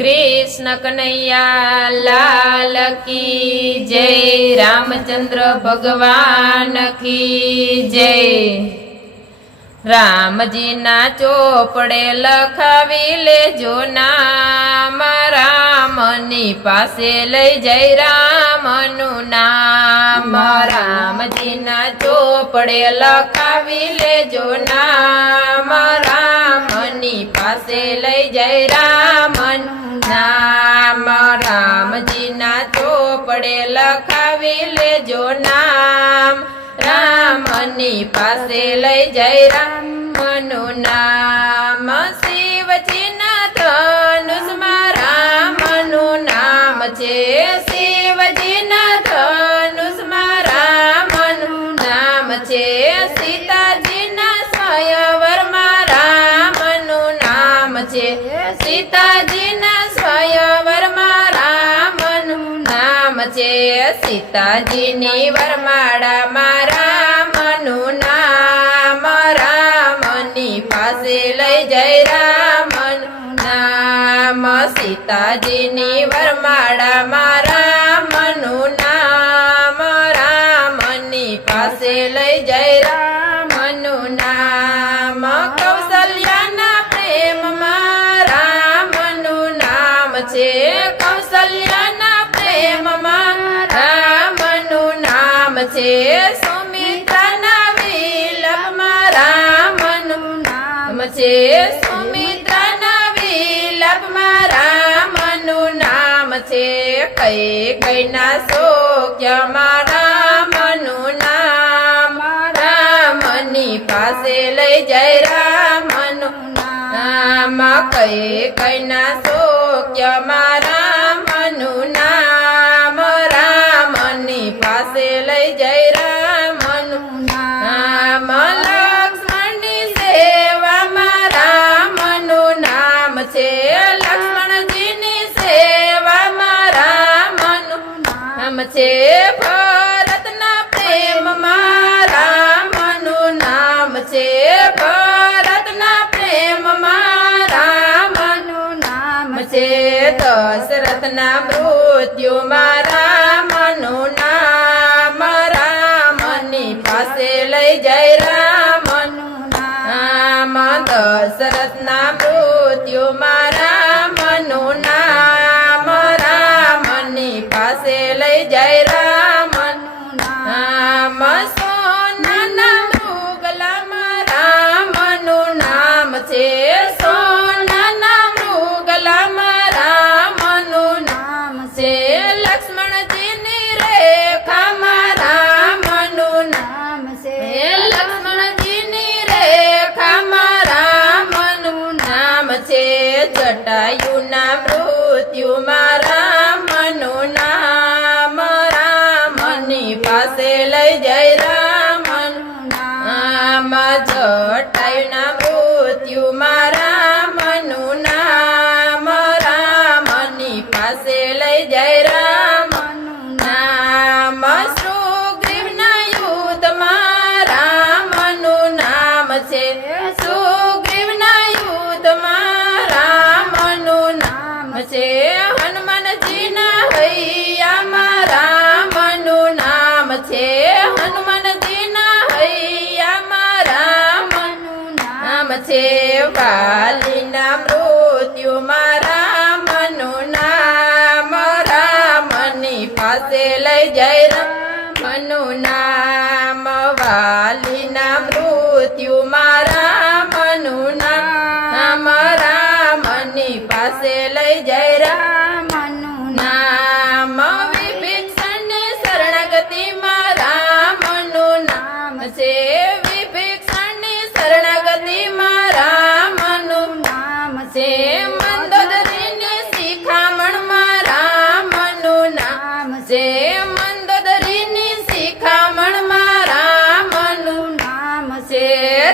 कृष्ण कन्हैया लाल की जय। रामचंद्र भगवान की जय। राम जी ना चोपड़े लखावी लेजो नाम, रामनी पासे लई जय रामनु नाम। राम जी ना चोपड़े लखावी लेजो नाम, रामनी पासे लई जय रामनु नाम। राम जी ना चोपड़े लखावी लेजो नाम, रामनी पासे लई जय रामनु नाम। शिवजी ना धनुष में रामनु नाम छे, शिवजी ना धनुष में रामनु नाम छे। सीताजी ना स्वयंवर में रामनु नाम छे, सीताजी ना स्वयंवर में रामनु नाम छे। सीताजी नी वरमाड़ा में रामनु नाम, रामनी पासे लई जय रामनु नाम। सीताजी नी वरमाड़ा में रामनु नाम, रामनी पासे लई जय रामनु नाम। कौशल्या ना प्रेम में रामनु नाम छे, कौशल्या ना प्रेम में रामनु नाम छे। सुमित्रा ना विलप में रामनु नाम छे, सुमित्रा ना विलप में रामनु नाम छे। कई ना शोक्य में रामनु नाम, रामनी पासे लई जय रामनु नाम। कई ना शोक्य में रामनु नाम, रामनी पासे लई जय रामनु नाम। लक्ष्मणनी सेवा में रामनु नाम छे, लक्ष्मण जी नी सेवा में रामनु नाम छे। भरत ना प्रेम में रामनु नाम छे, भरत ना प्रेम में रामनु नाम छे। दशरथ ना मृत्यु में रामनु नाम, रामनी पासे लई जय रामनु नाम। दशरथ ना मृत्यु में रामनु नाम, रामनी पासे लई जय रामनु नाम। सोना ना मृगला में रामनु नाम छे, सोना ना मृगला में रामनु नाम छे। लक्ष्मण जी नी रेखा में रामनु नाम छे, लक्ष्मण जी नी रेखा में रामनु नाम छे। जटायु ना मृत्यु में रामनु नाम, रामनी पासे लई जय रामनु नाम। जटायु ना मृत्यु में रामनु नाम, रामनी पासे लई जय रामनु नाम। सुग्रीव ना युद्ध में रामनु नाम छे, सुग्रीव ना युद्ध में रामनु नाम छे। हनुमान जी ना हैया में रामनु नाम छे, हनुमान जी ना हैया में रामनु नाम छे। वाली ना मृत्यु में रामनु नाम, रामनी पासे लई जय रामनु नाम। वाली ना मृत्यु में रामनु नाम, रामनी पासे लई जय रामनु नाम। विभीषण ने शरणागति में रामनु नाम छे, विभीषण ने शरणागति में रामनु नाम छे। मंदोदरी ने शिखामण में रामनु नाम छे, मंदोदरी ने शिखामण में रामनु नाम छे।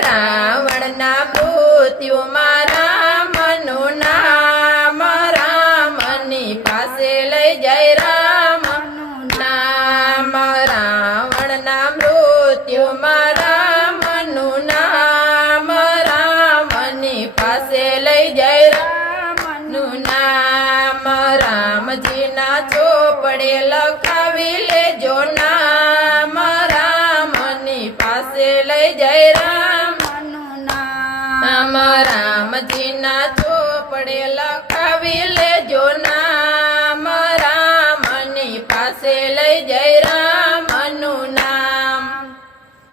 रावण ना मृत्यु में रामनु नाम, राम રામજીના ચોપડે લખાવી લેજો નામ રામની પાસે લઈ જાય રામનું નામ રામજીના ચોપડે લખાવી લેજો નામ રામની પાસે લઈ જાય